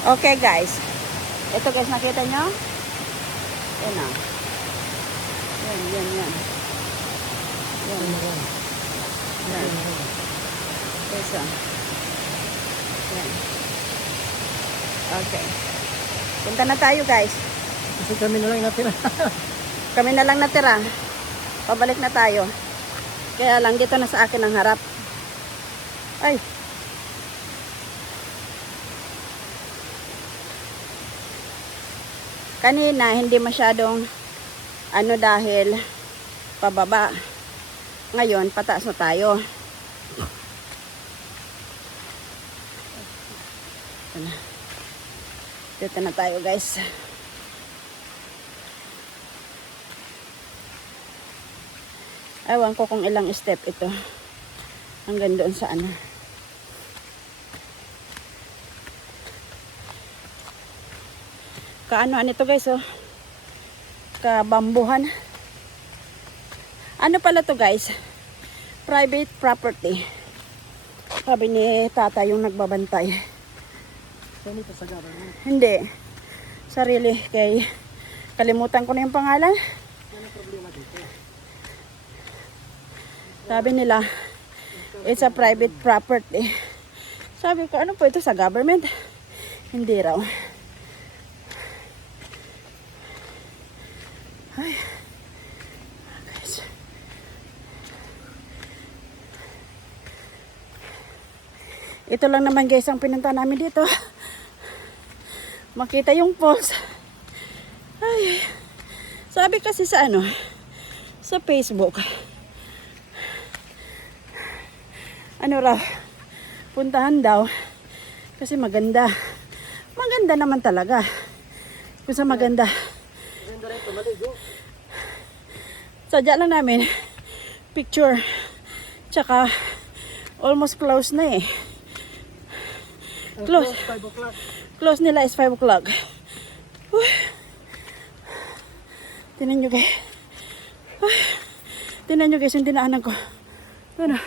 Okay guys. Ito guys, nakita nyo? Yan o. Yan. Yan. Yan. Yes, yan. Okay. Punta na tayo guys. Kasi kami na lang natira. Kami na lang natira. Pabalik na tayo. Kaya lang dito na sa akin ang harap. Ay. Kanina hindi masyadong ano dahil pababa. Ngayon pataas na tayo. Ito na. Dito na tayo guys. Ewan ko kung ilang step ito. Hanggang doon sa ano. Kaano ito guys oh. Kabambuhan. Ano pala to guys? Private property. Sabi ni tata yung nagbabantay. Saan ito sa government? Hindi. Sarili kay kalimutan ko na yung pangalan. Ano problema dito? Sabi nila it's a private property. Sabi ko ano po ito sa government? Hindi raw. Ay. Guys. Ito lang naman guys ang pinunta namin dito. Makita yung falls. Ay. Sabi kasi sa ano, sa Facebook. Ano raw? Puntahan daw kasi maganda. Maganda naman talaga. Kung sa maganda. Maganda rin ito, maligo. Sadya lang namin picture. Tsaka almost close na eh. Close. 5 o'clock. Close nila is 5 o'clock. Tingnan nyo guys. Tingnan nyo guys yung dinaanan ko. Ano?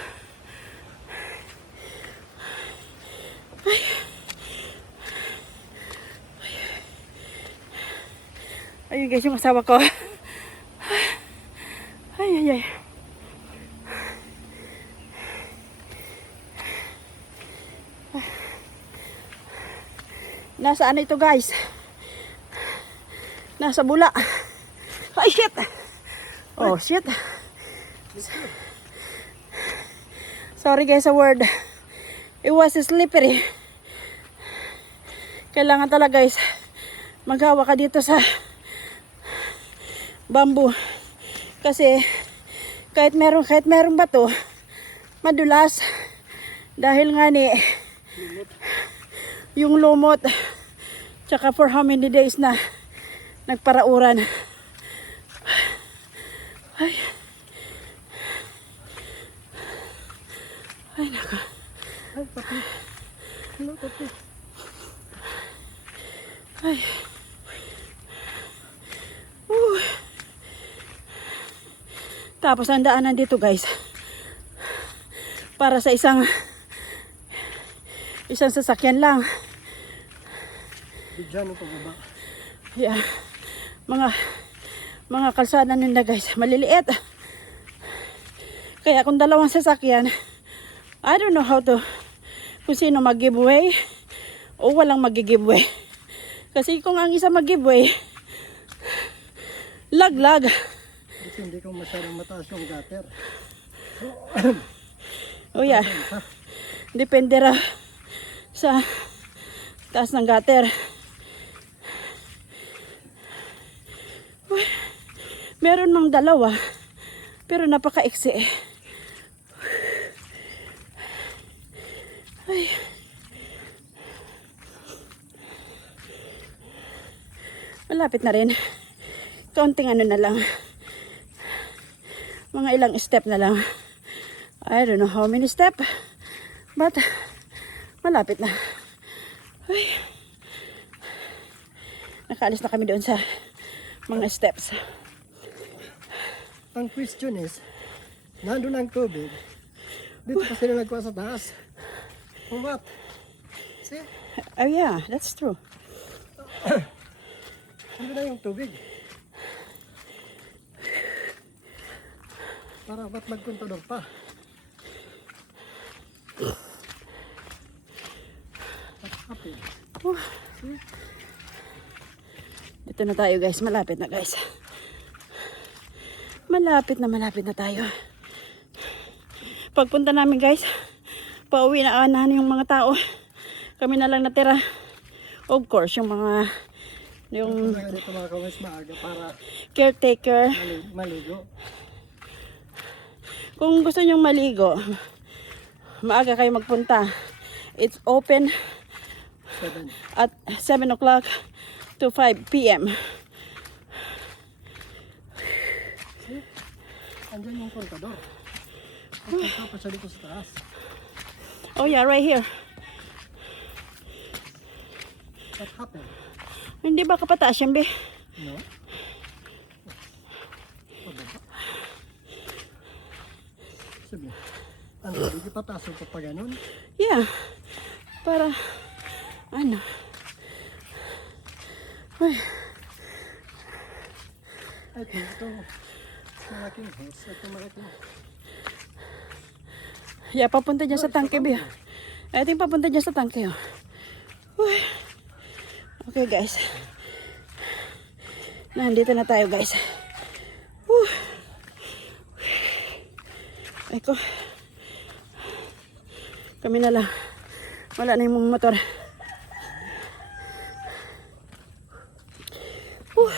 Ayun guys yung asawa ko. Ay. Nasa ano ito guys? Nasa bula. Ay shit! Oh shit! Sorry guys sa word. It was slippery. Kailangan talaga guys maghawa ka dito sa bamboo. Kasi kahit meron bato, madulas. Dahil nga ni yung lumot. Tsaka for how many days na nagparauran. Ay. Ay naka. Ay, papi. Hello, papi. Ay. Tapos ang daanan dito guys. Para sa isang sasakyan lang. Diyan ito baba. Yeah. Mga kalsada nila guys, maliliit. Kaya kung dalawang sasakyan, I don't know how to, kung sino mag-giveaway o walang mag-giveaway. Kasi kung ang isa mag-giveaway, laglag. Kasi hindi ko masyadong mataas yung gutter. Oh yeah. Depende ra sa taas ng gutter. Meron mang dalawa, pero napaka-iksi. Ay. Malapit na rin. Kaunting ano na lang. Mga ilang step na lang. I don't know how many step. But, malapit na. Ay. Nakaalis na kami doon sa mga steps. Ang question is, nandun ang tubig. Dito pa sila nagkuha sa taas. What? see? Oh yeah, that's true. Ano na yung tubig? Para ba't magkontador pa? What happened? See? Dito na tayo guys, malapit na guys. Malapit na tayo. Pagpunta namin guys, pauwi na yung mga tao. Kami na lang natira. Of course, yung mga Kung ganito mga kamis maaga para caretaker. maligo. Kung gusto nyong maligo, maaga kayo magpunta. It's open 7. at 7 o'clock to 5 p.m. See? Andyan yung kontador. Punta pa siya dito sa taas. Oh yeah, right here. What happened? Hindi ba kapataas yan, be? No? Pababa. Sabi, ano, hindi pataso pa pa ganun? Yeah. Para, ano. Ay, I think ito, malaking house. Ito malaking. yeah, papunta dyan sa tangke, be. I think papunta dyan sa tangke, oh. Uy. Okay, guys. Nandito na tayo, guys. Whew. Ay ko. Kami na lang. Wala na yung mga motor. Whew.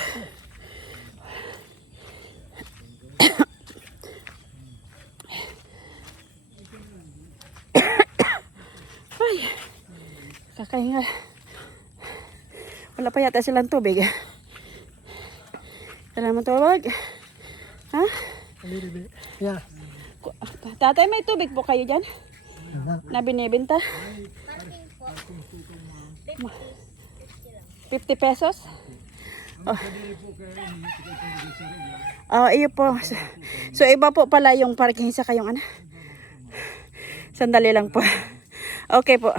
Ay. Kakahinga. Wala pa yata silang tubig. Kailangan mo tubig? Ha? A little bit. Yeah. Tatay, may tubig po kayo dyan? Na binibenta? 50 pesos? Oh, iyo po. So, iba po pala yung parking sa kayong ano? Sandali lang po. Okay po.